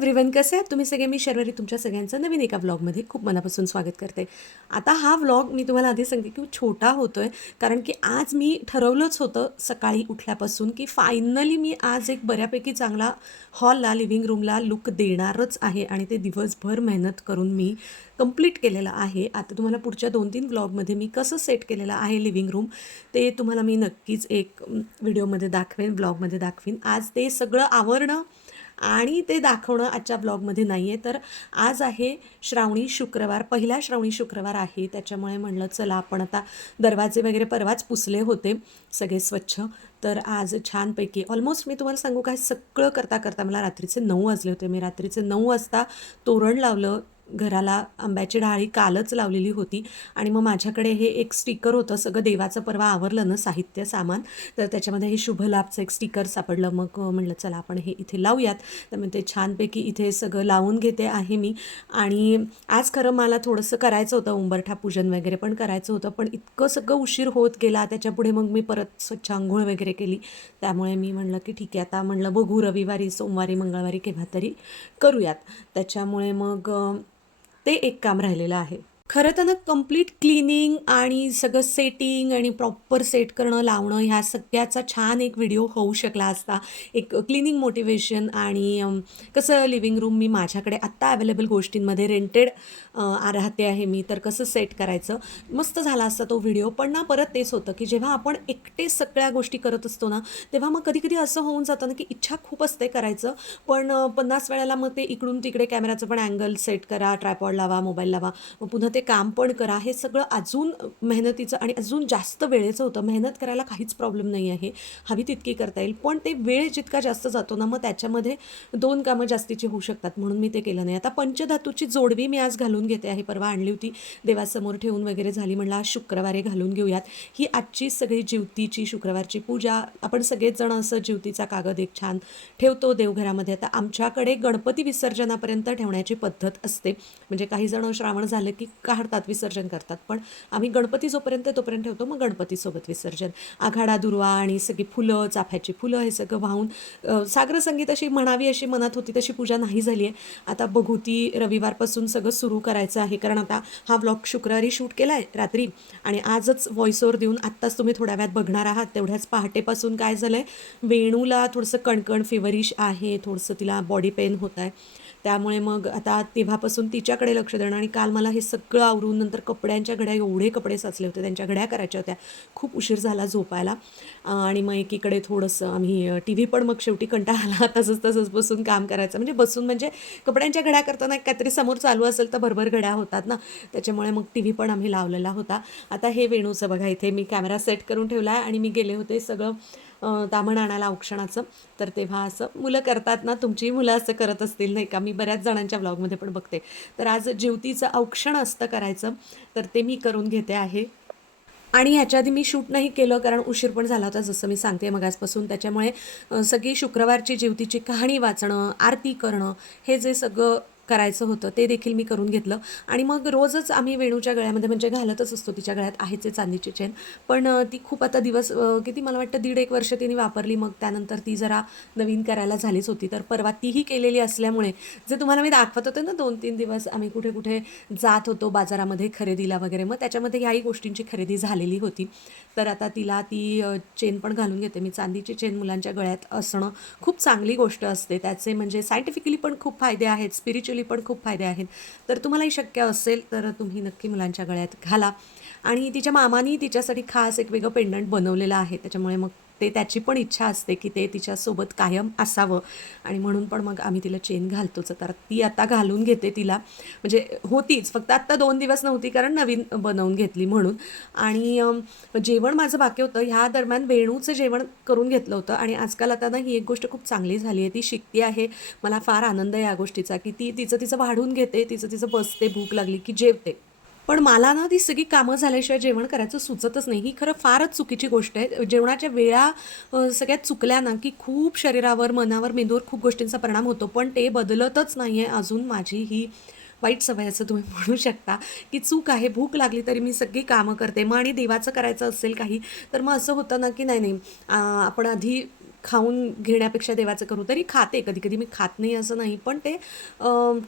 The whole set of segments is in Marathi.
एव्हरीवन, कसे आहात तुम्ही सगळे? मी शर्वरी तुमच्या सगळ्यांचं नवीन एका व्लॉगमध्ये खूप मनापासून स्वागत करते. आता हा व्लॉग मी तुम्हाला आधी सांगते की छोटा होतोय, कारण की आज मी ठरवलंच होतं सकाळी उठल्यापासून की फायनली मी आज एक बऱ्यापैकी चांगला हॉलला, लिव्हिंग रूमला लुक देणारच आहे आणि ते दिवसभर मेहनत करून मी कंप्लीट केलेलं आहे. आता तुम्हाला पुढच्या 2-3 व्लॉगमध्ये मी कसं सेट केलेलं आहे लिव्हिंग रूम ते तुम्हाला मी नक्कीच एक व्हिडिओमध्ये दाखवेन, व्लॉगमध्ये दाखवीन. आज ते सगळं आवरणं आणि ते दाखवणं आजच्या ब्लॉगमध्ये नाही आहे. तर आज आहे श्रावणी शुक्रवार, पहिला श्रावणी शुक्रवार आहे. त्याच्यामुळे म्हणलं चला आपण आता दरवाजे वगैरे परवाच पुसले होते सगळे स्वच्छ. तर आज छानपैकी ऑलमोस्ट मी तुम्हाला सांगू काय, सगळं करता करता मला रात्रीचे 9 वाजले होते. मी रात्रीचे 9 वाजता तोरण लावलं घराला. आंब्याची डाळी कालच लावलेली होती आणि मग माझ्याकडे हे एक स्टिकर होतं. सगळं देवाचं परवा आवरलं ना साहित्य सामान, तर त्याच्यामध्ये हे शुभलाभचं एक स्टिकर सापडलं. मग म्हटलं चला आपण हे इथे लावूयात. त्यामुळे ते छानपैकी इथे सगळं लावून घेते आहे मी. आणि आज खरं मला थोडंसं करायचं होतं, उंबरठा पूजन वगैरे पण करायचं होतं, पण इतकं सगळं उशीर होत गेला. त्याच्यापुढे मग मी परत स्वच्छ अंघोळ वगैरे केली. त्यामुळे मी म्हणलं की ठीक आहे, आता म्हणलं बघू रविवारी, सोमवारी, मंगळवारी केव्हा तरी करूयात. त्याच्यामुळे मग ते एक काम राहिलेलं आहे. खरं तर ना कंप्लीट क्लिनिंग आणि सगळं सेटिंग आणि प्रॉपर सेट करणं, लावणं ह्या सगळ्याचा छान एक व्हिडिओ होऊ शकला असता. एक क्लिनिंग मोटिवेशन आणि कसं लिव्हिंग रूम मी माझ्याकडे आत्ता अवेलेबल गोष्टींमध्ये रेंटेड राहते आहे मी, तर कसं सेट करायचं मस्त झाला असता तो व्हिडिओ. पण ना परत तेच होतं की जेव्हा आपण एकटे सगळ्या गोष्टी करत असतो ना, तेव्हा मग कधी कधी असं होऊन जातं ना की इच्छा खूप असते करायचं, पण 50 वेळेला मग ते इकडून तिकडे कॅमेराचं पण अँगल सेट करा, ट्रायपॉड लावा, मोबाईल लावा, मग पुन्हा ते काम पण करा. हे सगळं अजून मेहनतीचं आणि अजून जास्त वेळेचं होतं. मेहनत करायला काहीच प्रॉब्लेम नाही आहे, हवी तितकी करता येईल, पण ते वेळ जितका जास्त जातो ना, मग त्याच्यामध्ये 2 कामं जास्तीची होऊ शकतात, म्हणून मी ते केलं नाही. आता पंचधातूची जोडवी मी आज घालून घेते आहे. परवा आणली होती, देवासमोर ठेवून वगैरे झाली. म्हणलं आज शुक्रवारी घालून घेऊयात. ही आजची सगळी जिवतीची शुक्रवारची पूजा. आपण सगळेच जण असं जिवतीचा कागद एक छान ठेवतो देवघरामध्ये. आता आमच्याकडे गणपती विसर्जनापर्यंत ठेवण्याची पद्धत असते, म्हणजे काही जण श्रावण झालं की काढतात, विसर्जन करतात, पण आम्ही गणपती जोपर्यंत तोपर्यंत ठेवतो, मग गणपतीसोबत विसर्जन. आघाडा दुर्वा आणि सगळी फुलं, चाफ्याची फुलं हे सगळं वाहून सागर संगीत अशी म्हणावी अशी मनात होती तशी पूजा नाही झाली आहे. आता बघू, ती रविवारपासून सगळं सुरू करायचं आहे, कारण आता हा व्लॉग शुक्रवारी शूट केला आहे रात्री आणि आजच व्हॉइस ओव्हर देऊन आत्ताच तुम्ही थोड्या वेळात बघणार आहात. तेवढ्याच पहाटेपासून काय झालं आहे, वेणूला थोडंसं कणकण फिवरिश आहे, थोडंसं तिला बॉडी पेन होत आहे. त्यामुळे मग आता तेव्हापासून तिच्याकडे लक्ष देणं. आणि काल मला हे सगळं आवरून नंतर कपड्यांच्या घड्या, एवढे कपडे साचले होते, त्यांच्या घड्या करायच्या होत्या. खूप उशीर झाला झोपायला. आणि मग एकीकडे थोडंसं आम्ही टी व्ही पण, मग शेवटी कंटाळा आला तसंच तसंच बसून काम करायचं. म्हणजे बसून म्हणजे कपड्यांच्या घड्या करताना काहीतरी समोर चालू असेल तर भरभर घड्या होतात ना, त्याच्यामुळे मग टी व्ही पण आम्ही लावलेला होता. आता हे वेणूचं बघा, इथे मी कॅमेरा सेट करून ठेवला आहे आणि मी गेले होते सगळं दामण आणायला औक्षणाचं. तर तेव्हा असं मुलं करतात ना, तुमचीही मुलं असं करत असतील नाही का, मी बऱ्याच जणांच्या व्लॉगमध्ये पण बघते. तर आज जिवतीचं औक्षण असतं करायचं, तर ते मी करून घेते आहे. आणि ह्याच्या आधी मी शूट नाही केलं, कारण उशीर पण झाला होता जसं मी सांगते मगासपासून. त्याच्यामुळे सगळी शुक्रवारची जिवतीची कहाणी वाचणं, आरती करणं, हे जे सगळं करायचं होतं ते देखील मी करून घेतलं. आणि मग रोजच आम्ही वेणूच्या गळ्यामध्ये म्हणजे घालतच असतो, तिच्या गळ्यात आहेच आहे चांदीची चेन, पण ती खूप आता दिवस किती मला वाटतं 1.5-1 वर्ष तिने वापरली. मग त्यानंतर ती जरा नवीन करायला झालीच होती. तर परवा तीही केलेली असल्यामुळे, जे तुम्हाला मी दाखवत होते ना 2-3 दिवस आम्ही कुठे कुठे जात होतो बाजारामध्ये खरेदीला वगैरे, मग त्याच्यामध्ये ह्याही गोष्टींची खरेदी झालेली होती. तर आता तिला ती चेन पण घालून घेते मी. चांदीची चेन मुलांच्या गळ्यात असणं खूप चांगली गोष्ट असते. त्याचे म्हणजे सायंटिफिकली पण खूप फायदे आहेत, स्पिरिच्युअली पण खूप फायदे आहेत. तर तुम्हालाही शक्य असेल तर तुम्ही नक्की मुलांच्या गळ्यात घाला. आणि तिच्या मामानी तिच्यासाठी खास एक वेगळं पेंडंट बनवलेलं आहे, त्याच्यामुळे मग ते त्याची पण इच्छा असते की ते तिच्यासोबत कायम असावं, आणि म्हणून पण मग आम्ही तिला चेन घालतोच. तर ती आता घालून घेते तिला, म्हणजे होतीच, फक्त आत्ता 2 दिवस नव्हती कारण नवीन बनवून घेतली म्हणून. आणि जेवण माझं बाकी होतं, ह्या दरम्यान वेणूचं जेवण करून घेतलं होतं. आणि आजकाल आता ना ही एक गोष्ट खूप चांगली झाली आहे, ती शिकते आहे. मला फार आनंद आहे या गोष्टीचा की ती तिचं तिचं वाढून घेते, तिचं तिचं बसते, भूक लागली की जेवते. पण मला ना ती सगळी कामं झाल्याशिवाय जेवण करायचं सुचतच नाही. ही खरं फारच चुकीची गोष्ट आहे. जेवणाच्या वेळा सगळ्यात चुकल्या ना की खूप शरीरावर, मनावर, मेंदूवर खूप गोष्टींचा परिणाम होतो, पण ते बदलतच नाही आहे अजून माझी ही वाईट सवय असं तुम्ही म्हणू शकता, की चूक आहे. भूक लागली तरी मी सगळी कामं करते. मग आणि देवाचं करायचं असेल काही, तर मग असं होतं ना की नाही नाही, आपण आधी खाऊन घेण्यापेक्षा देवाचं करू, तरी खाते. कधी-कधी मी खात नाही असं नाही. पण ते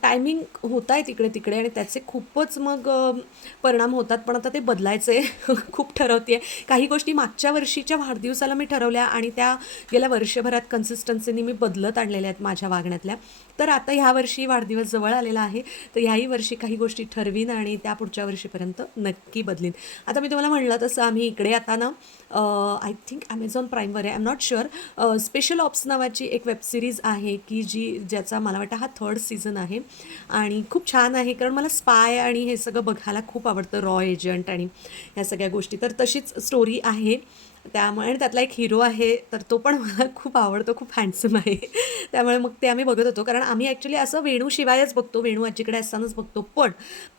टायमिंग होतायत इकडे-तिकडे आणि त्याचे खूपच मग परिणाम होतात. पण आता ते बदलायचे खूप ठरवतेय. काही गोष्टी मागच्या वर्षीच्या वाढदिवसाला मी ठरवल्या आणि त्या गेल्या वर्षभरात कन्सिस्टन्सीनी मी बदलत आणलेल्या आहेत माझ्या वागण्यातल्या. तर आता ह्या वर्षी वाढदिवस जवळ आलेला आहे. तर ह्याही वर्षी काही गोष्टी ठरवीन आणि त्या पुढच्या वर्षीपर्यंत नक्की बदलीन. आता मी तुम्हाला म्हणलं तसं आम्ही इकडे आता ना आय थिंक Amazon प्राईमवर आहे. I am not sure. Special ops नावाची एक वेब सिरीज आहे की ज्याचा मला वाटतं हा 3rd सीझन आहे आणि खूप छान आहे. कारण मला स्पाय आणि हे सगळं बघायला खूप आवडतं. रॉ एजंट आणि ह्या सगळ्या गोष्टी. तर तशीच स्टोरी आहे. त्यामुळे आणि त्यातला एक हिरो आहे, तर तो पण मला खूप आवडतो, खूप हँडसम आहे. त्यामुळे मग ते आम्ही बघत होतो. कारण आम्ही ॲक्चुअली असं वेणूशिवायच बघतो, वेणू आजीकडे असतानाच बघतो.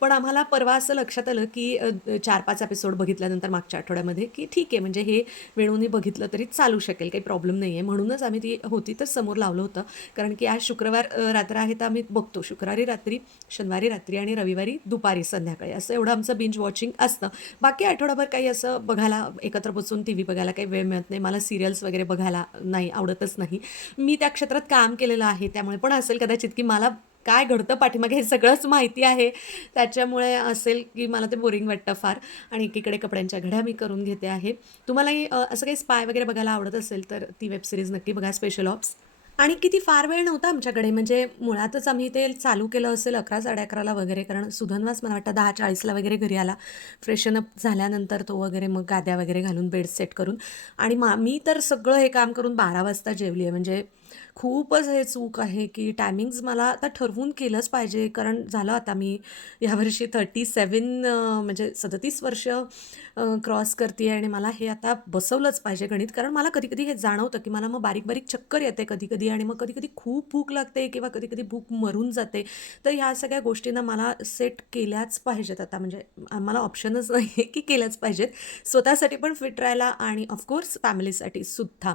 पण आम्हाला परवा असं लक्षात आलं, की 4-5 एपिसोड बघितल्यानंतर मागच्या आठवड्यामध्ये, की ठीक आहे म्हणजे हे वेणूनी बघितलं तरी चालू शकेल, काही प्रॉब्लेम नाही आहे. म्हणूनच आम्ही ती होती तर समोर लावलं होतं. कारण की आज शुक्रवार रात्र आहे, तर आम्ही बघतो. शुक्रवारी रात्री, शनिवारी रात्री आणि रविवारी दुपारी संध्याकाळी असं एवढं आमचं बिंज वॉचिंग असतं. बाकी आठवडाभर काही असं बघायला एकत्र बसून टीव्ही बघायला काही वेळ मिळत नाही. मला सीरियल्स वगैरे बघायला नाही आवडतच नाही. मी त्या क्षेत्रात काम केलेलं आहे त्यामुळे पण असेल कदाचित, की मला काय घडतं पाठीमागे हे सगळंच माहिती आहे. त्याच्यामुळे असेल, की मला ते बोरिंग वाटतं फार आणि एकीकडे कपड्यांच्या घड्या मी करून घेते आहे. तुम्हालाही असं काही स्पाय वगैरे बघायला आवडत असेल तर ती वेब सीरीज नक्की बघा स्पेशल ऑप्स. आणि किती फार वेळ नव्हता आमच्याकडे म्हणजे मुळातच आम्ही ते चालू केलं असेल 11:00-11:30ला वगैरे कारण सुधन्वाच मला वाटतं 10:40ला वगैरे घरी आला. फ्रेशन अप झाल्यानंतर तो वगैरे मग गाद्या वगैरे घालून बेड सेट करून आणि मी तर सगळं हे काम करून 12 वाजता जेवली आहे. म्हणजे खूपच हे चूक आहे, की टायमिंग्ज मला आता ठरवून केलंच पाहिजे कारण झालं आता मी यावर्षी 37 म्हणजे 37 वर्ष क्रॉस करते आहे आणि मला हे आता बसवलंच पाहिजे गणित. कारण मला कधी-कधी हे जाणवतं, की मला मग बारीक-बारीक चक्कर येते कधी-कधी आणि मग कधी-कधी खूप भूक लागते किंवा कधी-कधी भूक मरून जाते. तर ह्या सगळ्या गोष्टींना मला सेट केल्याच पाहिजेत आता म्हणजे मला ऑप्शनच नाही आहे, की केल्याच पाहिजेत. स्वतःसाठी पण फिट राहायला आणि ऑफकोर्स फॅमिलीसाठी सुद्धा.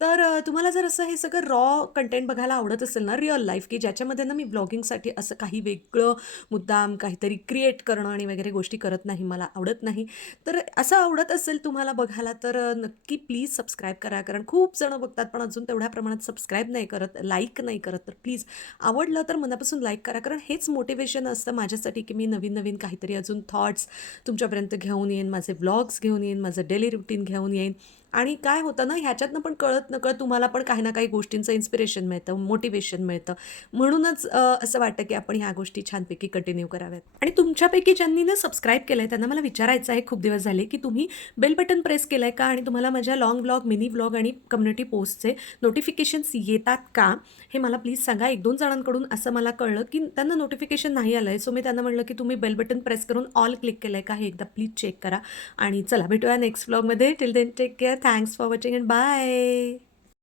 तर तुम्हाला जर असं हे सगळं रॉ कंटेंट बघायला आवडत असेल ना, रिअल लाईफ, की ज्याच्यामध्ये ना मी ब्लॉगिंगसाठी असं काही वेगळं मुद्दाम काहीतरी क्रिएट करणं आणि वगैरे गोष्टी करत नाही, मला आवडत नाही. तर असं आवडत असेल तुम्हाला बघायला तर नक्की प्लीज सबस्क्राईब करा. कारण खूप जणं बघतात पण अजून तेवढ्या प्रमाणात सबस्क्राईब नाही करत, लाईक नाही करत. तर प्लीज आवडलं तर मनापासून लाईक करा. कारण हेच मोटिवेशन असतं माझ्यासाठी, की मी नवीन-नवीन काहीतरी अजून थॉट्स तुमच्यापर्यंत घेऊन येईन, माझे व्लॉग्स घेऊन येईन, माझं डेली रुटीन घेऊन येईन. आणि काय होतं ना, ह्याच्यातनं पण कळत-नकळत तुम्हाला पण काही ना काही गोष्टींचं इन्स्पिरेशन मिळतं, मोटिवेशन मिळतं. म्हणूनच असं वाटतं, की आपण ह्या गोष्टी छानपैकी कंटिन्यू कराव्यात. आणि तुमच्यापैकी ज्यांनी ना सबस्क्राईब केलंय, त्यांना मला विचारायचं आहे खूप दिवस झाले, की तुम्ही बेल बटन प्रेस केलंय का? आणि तुम्हाला माझ्या लाँग व्लॉग, मिनी व्लॉग आणि कम्युनिटी पोस्टचे नोटिफिकेशन्स येतात का? हे मला प्लीज सांगा. 1-2 जणांकडून असं मला कळलं, की त्यांना नोटिफिकेशन नाही आलंय. सो मी त्यांना म्हटलं, की तुम्ही बेल बटन प्रेस करून ऑल क्लिक केलंय का? हे एकदा प्लीज चेक करा. आणि चला भेटूया नेक्स्ट व्लॉगमध्ये. Till then take care. Thanks for watching and bye.